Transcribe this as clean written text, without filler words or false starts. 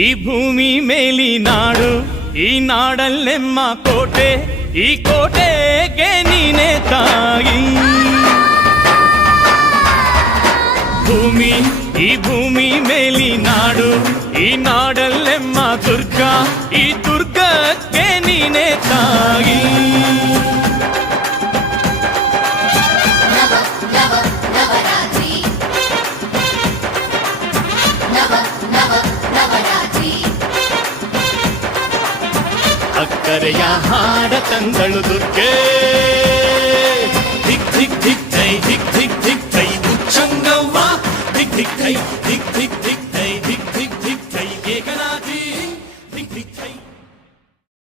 ಈ ಭೂಮಿ ಮೇಲಿ ನಾಡು, ಈ ನಾಡಲ್ಲೆಮ್ಮ ಕೋಟೆ, ಈ ಕೋಟೆಗೆ ನೀನೆ ತಾಯಿ. ಭೂಮಿ, ಈ ಭೂಮಿ ಮೇಲಿ ನಾಡು, ಈ ನಾಡಲ್ಲೆಮ್ಮ ದುರ್ಗ, ಈ ದುರ್ಗಕ್ಕೆ ನೀನೆ ತಾಯಿ. ಅಕ್ಕರೆಯ ಹಾಡ ತಂದಳು ದುರ್ಗೆ, ಧಿಕ್ ಧಿಕ್ ಧಿಕ್ ಜೈ, ಧಿಕ್ ಧಿಕ್ ಧಿಕ್ ಜೈ ಉಚ್ಚಂಗವ್ವ, ಧಿಕ್ ಧಿಕ್ ಜೈ, ಧಿಕ್ ಧಿಕ್